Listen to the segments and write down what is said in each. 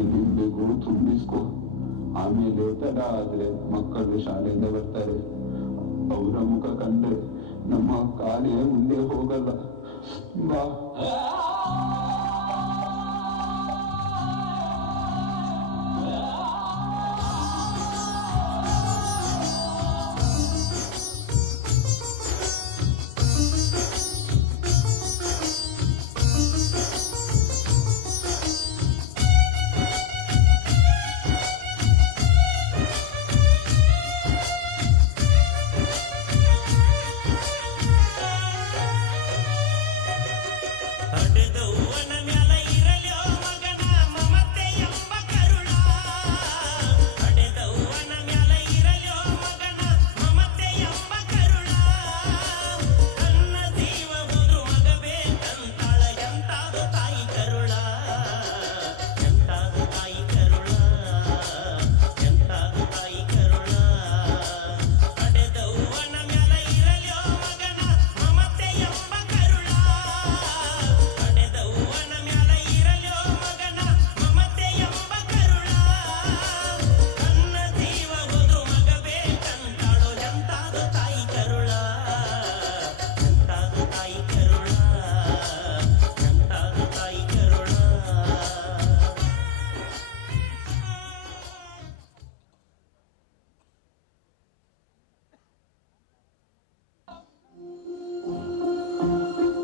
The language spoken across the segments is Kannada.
ಏನೇನ್ ಬೇಕು ತುಂಬಿಸ್ಕೊ. ಆಮೇಲೆ ತಡ ಆದ್ರೆ ಮಕ್ಕಳು ಶಾಲೆಯಿಂದ ಬರ್ತಾರೆ. ಅವರ ಮುಖ ಕಂಡ್ರೆ ನಮ್ಮ ಕಾರ್ಯ ಮುಂದೆ ಹೋಗಲ್ಲ. ಬಾ.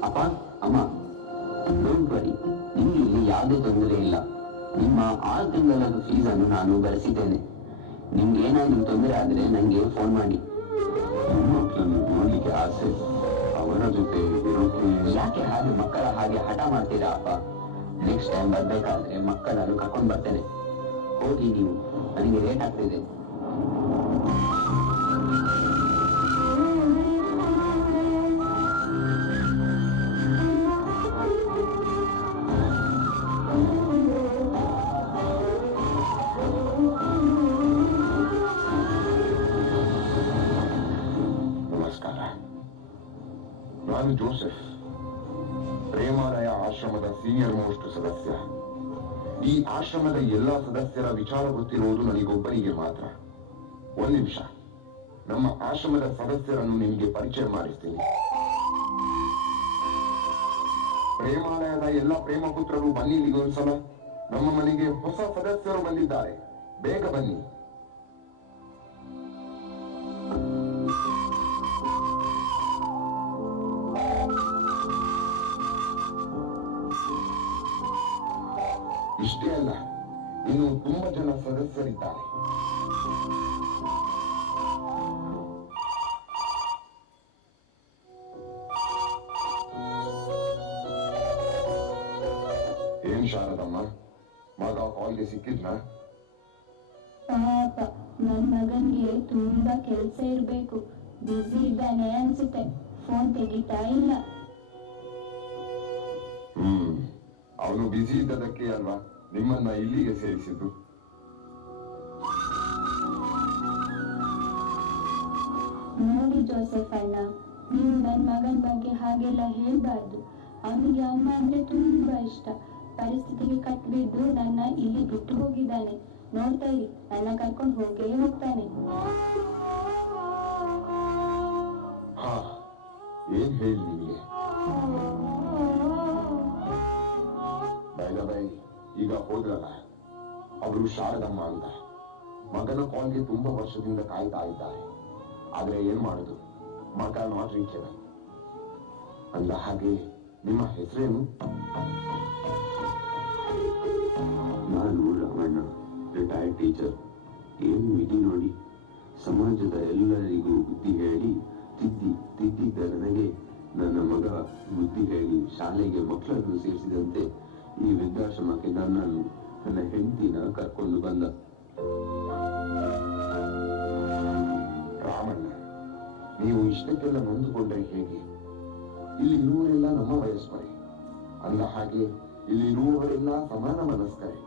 ಅಪ್ಪ, ಅಮ್ಮ, ಡೋಂಟ್ ವರಿ, ನಿಮ್ಗೆ ಇಲ್ಲಿ ಯಾವುದೇ ತೊಂದರೆ ಇಲ್ಲ. ನಿಮ್ಮ 6 ತಿಂಗಳ ಫೀಸನ್ನು ನಾನು ಭರಿಸಿದ್ದೇನೆ. ನಿಮ್ಗೆ ಏನಾದ್ರೂ ತೊಂದರೆ ಆದ್ರೆ ನಂಗೆ ಫೋನ್ ಮಾಡಿ. ಮಕ್ಕಳನ್ನು ನೋಡ್ಲಿಕ್ಕೆ ಆಸೆ, ಅವರ ಜೊತೆ ಇರೋಕೆ. ಯಾಕೆ ಹಾಗೆ ಮಕ್ಕಳ ಹಾಗೆ ಹಠ ಮಾಡ್ತೀರಾ ಅಪ್ಪ? ನೆಕ್ಸ್ಟ್ ಟೈಮ್ ಬರ್ಬೇಕಾದ್ರೆ ಮಕ್ಕಳನ್ನು ಕರ್ಕೊಂಡು ಬರ್ತೇನೆ. ಹೋಗಿ ನೀವು, ನನಗೆ ಲೇಟ್ ಆಗ್ತಿದೆ. ನಾನು ಜೋಸೆಫ್, ಪ್ರೇಮಾಲಯ ಆಶ್ರಮದ ಸೀನಿಯರ್ ಮೋಸ್ಟ್ ಸದಸ್ಯ. ಈ ಆಶ್ರಮದ ಎಲ್ಲಾ ಸದಸ್ಯರ ವಿಚಾರ ಗೊತ್ತಿರುವುದು ನನಗೊಬ್ಬನಿಗೆ ಮಾತ್ರ. ಒಂದು ನಿಮಿಷ, ನಮ್ಮ ಆಶ್ರಮದ ಸದಸ್ಯರನ್ನು ನಿಮಗೆ ಪರಿಚಯ ಮಾಡಿಸ್ತೀನಿ. ಪ್ರೇಮಾಲಯದ ಎಲ್ಲ ಪ್ರೇಮಪುತ್ರರು ಬನ್ನಿ, ಇಲ್ಲಿಗೊಂದ್ಸಲ. ನಮ್ಮ ಮನೆಗೆ ಹೊಸ ಸದಸ್ಯರು ಬಂದಿದ್ದಾರೆ, ಬೇಗ ಬನ್ನಿ. ಇಷ್ಟೇ ಅಲ್ಲ, ಇನ್ನು ತುಂಬಾ ಜನ ಸದಸ್ಯರಿದ್ದಾರೆ. ಏನ್ ಶಾರದಮ್ಮ, ಮಗ ಕಾಲ್ಗೆ ಸಿಕ್ಕಿದ್ನ? ಪಾಪ, ನನ್ ಮಗನ್ಗೆ ತುಂಬಾ ಕೆಲ್ಸ ಇರ್ಬೇಕು. ಬ್ಯುಸಿ ಇದ್ದಾನೆ ಅನ್ಸುತ್ತೆ, ಫೋನ್ ತೆಗಿತಾ ಇಲ್ಲ. ಅವನು ಬ್ಯುಸಿ ಇದ್ದದಕ್ಕೆ ಅಲ್ವಾ ನಿಮ್ಮನ್ನ ಇಲ್ಲಿಗೆ ಸೇರಿಸಿದ್ದು. ನೋಡಿ ಜೋಸೆಫ್ ಅಣ್ಣ, ನೀವು ನನ್ ಮಗನ್ ಬಗ್ಗೆ ಹಾಗೆಲ್ಲ ಹೇಳ್ಬಾರ್ದು. ಅವನಿಗೆ ಅಮ್ಮ ಅಂದ್ರೆ ತುಂಬಾ ಇಷ್ಟ. ಪರಿಸ್ಥಿತಿಗೆ ಕಟ್ಬಿದ್ದು ನನ್ನ ಇಲ್ಲಿ ಬಿಟ್ಟು ಹೋಗಿದ್ದಾನೆ. ನೋಡ್ತಾ ಇರಿ, ನನ್ನ ಕರ್ಕೊಂಡು ಹೋಗೇ ಹೋಗ್ತಾನೆ. ಹಾ, ಏನ್ ಹೇಳಿ ನಿಮಗೆ? ಬೈ ಈಗ ಹೋದ್ರಲ್ಲ, ಅವರು ಶಾರದಮ್ಮ ಅಂತ. ಮಗನ ಕಾಲ್ಗೆ ತುಂಬಾ ವರ್ಷದಿಂದ ಕಾಯ್ತಾ ಇದ್ದಾರೆ. ಆದ್ರೆ ಏನ್ ಮಾಡುದು, ಮಗ ನಾಟ್ ರೀಚಬಲ್. ಅಂದ ಹಾಗೆ ನಿಮ್ಮ ಹೆಸರೇನು? ನಾನು ರಮಣ್ಣ, ರಿಟೈರ್ಡ್ ಟೀಚರ್. ಏನು ವಿಧಿ ನೋಡಿ, ಸಮಾಜದ ಎಲ್ಲರಿಗೂ ಬುದ್ಧಿ ಹೇಳಿ ತಿದ್ದಿದ್ದ ನನಗೆ ನನ್ನ ಮಗ ಬುದ್ಧಿ ಹೇಳಿ ಶಾಲೆಗೆ ಮಕ್ಕಳನ್ನು ಸೇರಿಸಿದಂತೆ ಈ ವೃದ್ಧಾಶ್ರಮಕ್ಕೆ ನನ್ನನ್ನು, ನನ್ನ ಹೆಂಡತಿನ ಕರ್ಕೊಂಡು ಬಂದ. ರಾಮಣ್ಣ, ನೀವು ಇಷ್ಟಕ್ಕೆಲ್ಲ ನೊಂದುಕೊಂಡ್ರೆ ಹೇಗೆ? ಇಲ್ಲಿ ಇರುವವರೆಲ್ಲ ನಮ್ಮ ವಯಸ್ಕರೇ. ಅಂದ ಹಾಗೆ ಇಲ್ಲಿ ಇರುವವರೆಲ್ಲ ಸಮಾನ ಮನಸ್ಕರೇ.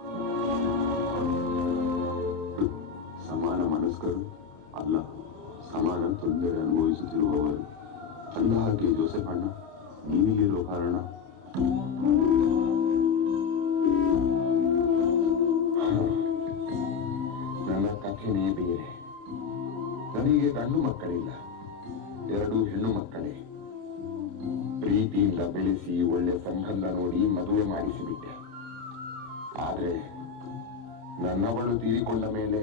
ಸಮಾನ ಮನಸ್ಕರು ಅಲ್ಲ, ಸಮಾನ ತೊಂದರೆ ಅನುಭವಿಸುತ್ತಿರುವವರು. ಅಂದ ಹಾಗೆ ಜೋಸೆಫ್ ಅಣ್ಣ, ನೀವಿಲ್ಲಿರೋ ಕಾರಣ? ನನಗೆ ಗಂಡು ಮಕ್ಕಳಿಲ್ಲ, 2 ಹೆಣ್ಣು ಮಕ್ಕಳೇ. ಪ್ರೀತಿಯಿಂದ ಬೆಳೆಸಿ ಒಳ್ಳೆ ಸಂಬಂಧ ನೋಡಿ ಮದುವೆ ಮಾಡಿಸಿಬಿಟ್ಟೆ. ಆದ್ರೆ ನನ್ನವಳು ತೀರಿಕೊಂಡ ಮೇಲೆ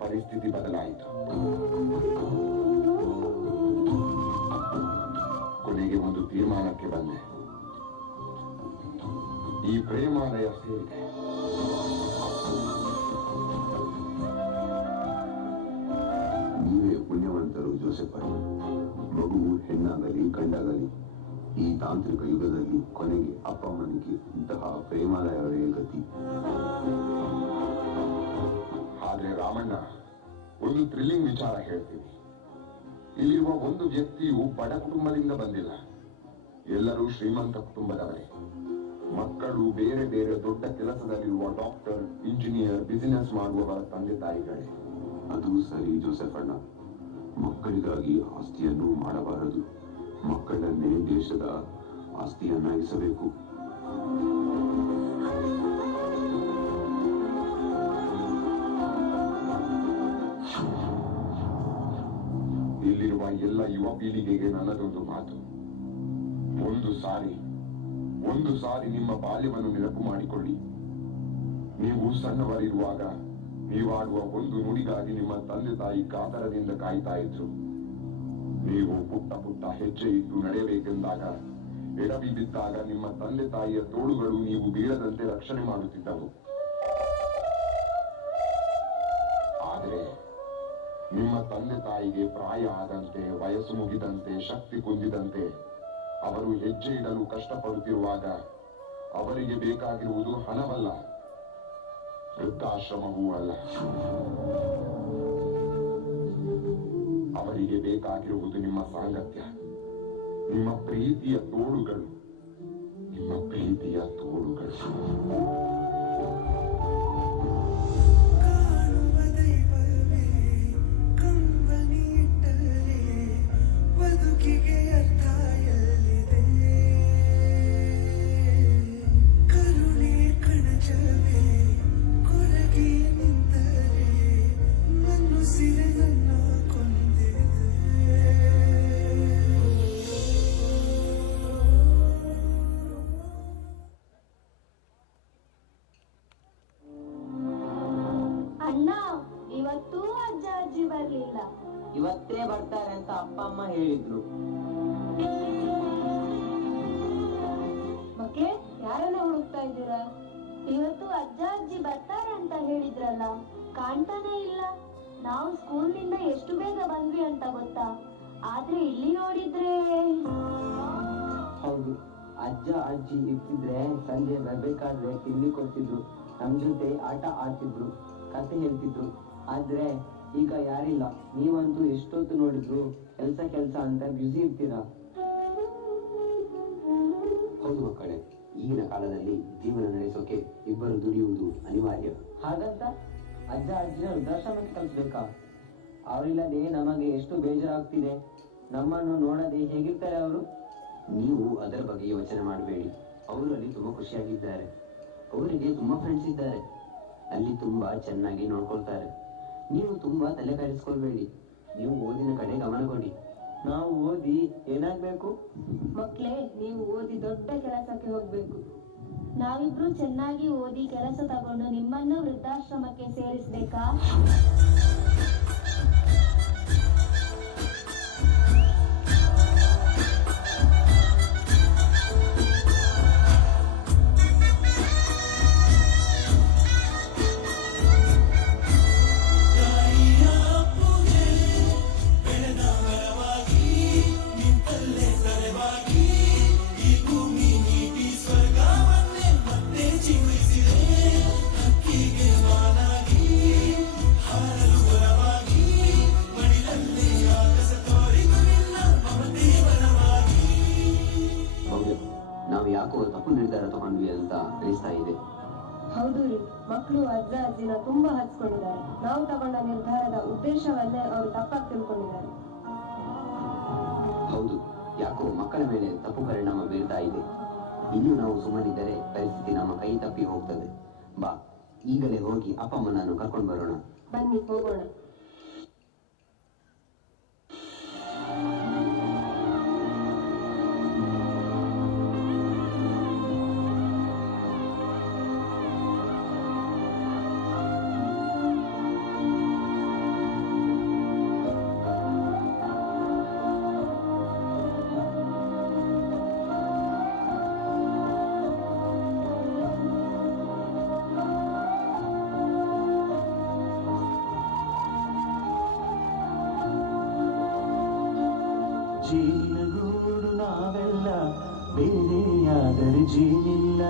ಪರಿಸ್ಥಿತಿ ಬದಲಾಯಿತು. ಕೊನೆಗೆ ಒಂದು ತೀರ್ಮಾನಕ್ಕೆ ಬಂದೆ. ಈ ಪ್ರೇಮಾಲಯ ಸೇರಿದೆ. ನೀವೇ ಪುಣ್ಯವಂತರು ಜೋಸೆಫ್. ಮಗು ಹೆಣ್ಣಾಗಲಿ ಗಂಡಾಗಲಿ ಈ ತಾಂತ್ರಿಕ ಯುಗದಲ್ಲಿ ಕೊನೆಗೆ ಅಪ್ಪ ಅಮ್ಮನಿಗೆ ಇಂತಹ ಪ್ರೇಮಾಲಯವೇ ಗತಿ. ಆದ್ರೆ ರಾಮಣ್ಣ, ಒಂದು ಥ್ರಿಲ್ಲಿಂಗ್ ವಿಚಾರ ಹೇಳ್ತೀನಿ. ಇಲ್ಲಿರುವ ಒಂದು ವ್ಯಕ್ತಿಯು ಬಡ ಕುಟುಂಬದಿಂದ ಬಂದಿಲ್ಲ, ಎಲ್ಲರೂ ಶ್ರೀಮಂತ ಕುಟುಂಬದವರೇ. ಮಕ್ಕಳು ಬೇರೆ ಬೇರೆ ದೊಡ್ಡ ಕೆಲಸದಲ್ಲಿರುವ ಡಾಕ್ಟರ್, ಇಂಜಿನಿಯರ್, ಬಿಸಿನೆಸ್ ಮಾಡುವವರ ತಂದೆ ತಾಯಿಗಳೇ. ಅದು ಸರಿ ಜೋಸೆಫ್ ಅಣ್ಣ, ಮಕ್ಕಳಿಗಾಗಿ ಆಸ್ತಿಯನ್ನು ಮಾಡಬಾರದು, ಮಕ್ಕಳನ್ನೇ ದೇಶದ ಆಸ್ತಿಯನ್ನಾಗಿಸಬೇಕು. ಇಲ್ಲಿರುವ ಎಲ್ಲ ಯುವ ಪೀಳಿಗೆಗೆ ನನ್ನದೊಂದು ಮಾತು. ಒಂದು ಸಾರಿ ನಿಮ್ಮ ಬಾಲ್ಯವನ್ನು ನೆನಪು ಮಾಡಿಕೊಳ್ಳಿ. ನೀವು ಸಣ್ಣವರಿರುವಾಗ ನೀವಾಡುವ ಒಂದು ನುಡಿಗಾಗಿ ನಿಮ್ಮ ತಂದೆ ತಾಯಿ ಕಾತರದಿಂದ ಕಾಯ್ತಾ ಇದ್ರು. ನೀವು ಪುಟ್ಟ ಪುಟ್ಟ ಹೆಜ್ಜೆ ಇಟ್ಟು ನಡೆಯಬೇಕೆಂದಾಗ ಎಡವಿ ಬಿದ್ದಾಗ ನಿಮ್ಮ ತಂದೆ ತಾಯಿಯ ತೋಳುಗಳು ನೀವು ಬೀಳದಂತೆ ರಕ್ಷಣೆ ಮಾಡುತ್ತಿದ್ದವು. ಆದರೆ ನಿಮ್ಮ ತಂದೆ ತಾಯಿಗೆ ಪ್ರಾಯ ಆದಂತೆ, ವಯಸ್ಸು ಮುಗಿದಂತೆ, ಶಕ್ತಿ ಕುಂದಿದಂತೆ ಅವರು ಹೆಜ್ಜೆ ಇಡಲು ಕಷ್ಟಪಡುತ್ತಿರುವಾಗ ಅವರಿಗೆ ಬೇಕಾಗಿರುವುದು ಹಣವಲ್ಲ, ವೃದ್ಧಾಶ್ರಮವೂ ಅಲ್ಲ. ಅವರಿಗೆ ಬೇಕಾಗಿರುವುದು ನಿಮ್ಮ ಸಾಂಗತ್ಯ, ನಿಮ್ಮ ಪ್ರೀತಿಯ ತೋಳುಗಳು, ನಿಮ್ಮ ಪ್ರೀತಿಯ ತೋಳುಗಳು. ಬದುಕಿಗೆ ಅರ್ಥ ಎಲ್ಲಿದೆ, ಕರುಣೆ ಕಣಜವೇ ಕೊರಗಿ ನಿಂತರೆ ಮನಸ್ಸಿರೆ ನನ್ನ ಕೊಂದಿದೆ. ಅಣ್ಣ, ಇವತ್ತೂ ಅಜ್ಜ ಅಜ್ಜಿ ಬರ್ಲಿಲ್ಲ. ಇವತ್ತೇ ಬರ್ತಾರೆ ಅಂತ ಅಪ್ಪ ಅಮ್ಮ ಹೇಳಿದ್ರು. ಮಕ್ಳೇ, ಯಾರನ್ನ ಹುಡುಕ್ತಾ ಇದ್ದೀರಾ? ಇವತ್ತು ಅಜ್ಜ ಅಜ್ಜಿ ಬರ್ತಾರೆ ಅಂತ ಹೇಳಿದ್ರಲ್ಲ, ಕಾಣ್ತಾನೆ ಇಲ್ಲ. ನಾವು ಸ್ಕೂಲ್ನಿಂದ ಎಷ್ಟು ಬೇಗ ಬಂದ್ವಿ ಅಂತ ಗೊತ್ತಾ? ಆದ್ರೆ ಇಲ್ಲಿ ನೋಡಿದ್ರೆ ಹೌದು, ಅಜ್ಜ ಅಜ್ಜಿ ಇರ್ತಿದ್ರೆ ಸಂಜೆ ಬರ್ಬೇಕಾದ್ರೆ ತಿಂಡಿ ಕೊಡ್ತಿದ್ರು, ನಮ್ ಜೊತೆ ಆಟ ಆಡ್ತಿದ್ರು, ಕತೆ ಹೇಳ್ತಿದ್ರು. ಆದ್ರೆ ಈಗ ಯಾರಿಲ್ಲ. ನೀವಂತೂ ಎಷ್ಟೊತ್ತು ನೋಡಿದ್ರು ಕೆಲ್ಸ ಅಂತ ಬ್ಯುಸಿ ಇರ್ತೀರಾ. ಹೌದು ಮಕ್ಕಳೇ, ಈಗಿನ ಕಾಲದಲ್ಲಿ ಜೀವನ ನಡೆಸೋಕೆ ಇಬ್ಬರು ದುಡಿಯುವುದು ಅನಿವಾರ್ಯ. ಹಾಗಂತ ಅಜ್ಜ ಅಜ್ಜಿನ ವೃದ್ಧಾಶ್ರಮಕ್ಕೆ ಕಳಿಸ್ಬೇಕಾ? ಅವರಿಲ್ಲದೆ ನಮಗೆ ಎಷ್ಟು ಬೇಜಾರಾಗ್ತಿದೆ. ನಮ್ಮನ್ನು ನೋಡದೆ ಹೇಗಿರ್ತಾರೆ ಅವರು? ನೀವು ಅದರ ಬಗ್ಗೆ ಯೋಚನೆ ಮಾಡಬೇಡಿ. ಅವರು ಅಲ್ಲಿ ತುಂಬಾ ಖುಷಿಯಾಗಿದ್ದಾರೆ. ಅವರಿಗೆ ತುಂಬಾ ಫ್ರೆಂಡ್ಸ್ ಇದ್ದಾರೆ. ಅಲ್ಲಿ ತುಂಬಾ ಚೆನ್ನಾಗಿ ನೋಡ್ಕೊಳ್ತಾರೆ. ನೀವು ತುಂಬಾ ತಲೆ ಕೆಡಿಸ್ಕೊಳ್ಬೇಡಿ. ನೀವು ಓದಿನ ಕಡೆ ಗಮನ ಕೊಡಿ. ನಾವು ಓದಿ ಏನಾಗ್ಬೇಕು? ಮಕ್ಳೇ, ನೀವು ಓದಿ ದೊಡ್ಡ ಕೆಲಸಕ್ಕೆ ಹೋಗ್ಬೇಕು. ನಾವಿಬ್ರು ಚೆನ್ನಾಗಿ ಓದಿ ಕೆಲಸ ತಗೊಂಡು ನಿಮ್ಮನ್ನು ವೃದ್ಧಾಶ್ರಮಕ್ಕೆ ಸೇರಿಸ್ಬೇಕಾ? ನಾವು ಯಾಕೋ ತಪ್ಪು ನಿರ್ಧಾರ ತಗೊಂಡ್ವಿ ಅಂತ ಅನಿಸ್ತಾ ಇದೆ. ಹೌದು ರೀ, ಮಕ್ಕಳು ಅಜ್ಜ ಅಜ್ಜಿನ ತುಂಬಾ ಹಚ್ಕೊಂಡಿದ್ದಾರೆ. ನಾವು ತಗೊಂಡ ನಿರ್ಧಾರದ ಉದ್ದೇಶವನ್ನೇ ಅವರು ತಪ್ಪಾಗಿ ತಿಳ್ಕೊಂಡಿದ್ದಾರೆ. ಹೌದು, ಯಾಕೋ ಮಕ್ಕಳ ಮೇಲೆ ತಪ್ಪು ಪರಿಣಾಮ ಬೀರ್ತಾ ಇದೆ. ಇನ್ನು ನಾವು ಸುಮ್ಮನಿದ್ದರೆ ಪರಿಸ್ಥಿತಿ ನಮ್ಮ ಕೈ ತಪ್ಪಿ ಹೋಗ್ತದೆ. ಬಾ, ಈಗಲೇ ಹೋಗಿ ಅಪ್ಪ ಅಮ್ಮನನ್ನು ಕರ್ಕೊಂಡು ಬರೋಣ. ಬನ್ನಿ, ಹೋಗೋಣ. ಜೀವಿನ ಗೂಡು ನಾವೆಲ್ಲ ಬೇರೆಯಾದರೆ ಜೀವಿಲ್ಲ.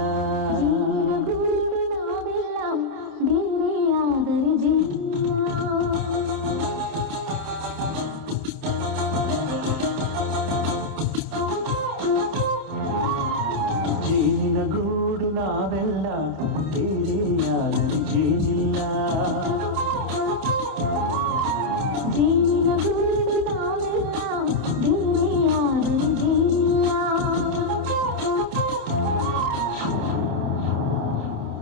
ಜೀವಿನ ಗೂಡು ನಾವೆಲ್ಲ ಬೇರೆಯಾದರೆ ಜೀವಿಲ್ಲ.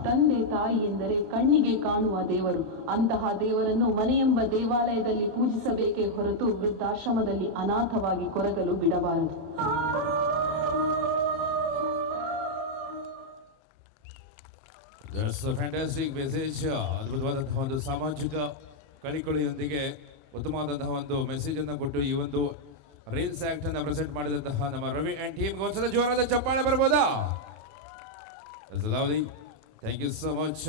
ತಂದೆ ತಾಯಿ ಎಂದರೆ ಕಣ್ಣಿಗೆ ಕಾಣುವ ದೇವರು. ಅಂತಹ ದೇವರನ್ನು ಮನೆಯೆಂಬ ದೇವಾಲಯದಲ್ಲಿ ಪೂಜಿಸಬೇಕೇ ಹೊರತು ವೃದ್ಧಾಶ್ರಮದಲ್ಲಿ ಅನಾಥವಾಗಿ ಕೊರಗಲು ಬಿಡಬಾರದು. That's a fantastic message. ಅದ್ಭುತವಾದಂತಹ ಒಂದು ಸಾಮಾಜಿಕ ಕಳಿಕಳಿಯೊಂದಿಗೆ ಉತ್ತಮವಾದಂತಹ ಒಂದು ಮೆಸೇಜ್ ಅನ್ನು ಕೊಟ್ಟು ಈ ಒಂದು ರೇನ್ಸ್ ಆಕ್ಟ್ ಅನ್ನು ಪ್ರೆಸೆಂಟ್ ಮಾಡಿದಂತಹ ನಮ್ಮ ರವಿ ಅಂಡ್ ಟೀಮ್ ಒಂದ್ಸಲ ಜೋರಾದ ಚಪ್ಪಾಳೆ ಬರ್ಬೋದಾ? That's lovely. Thank you so much.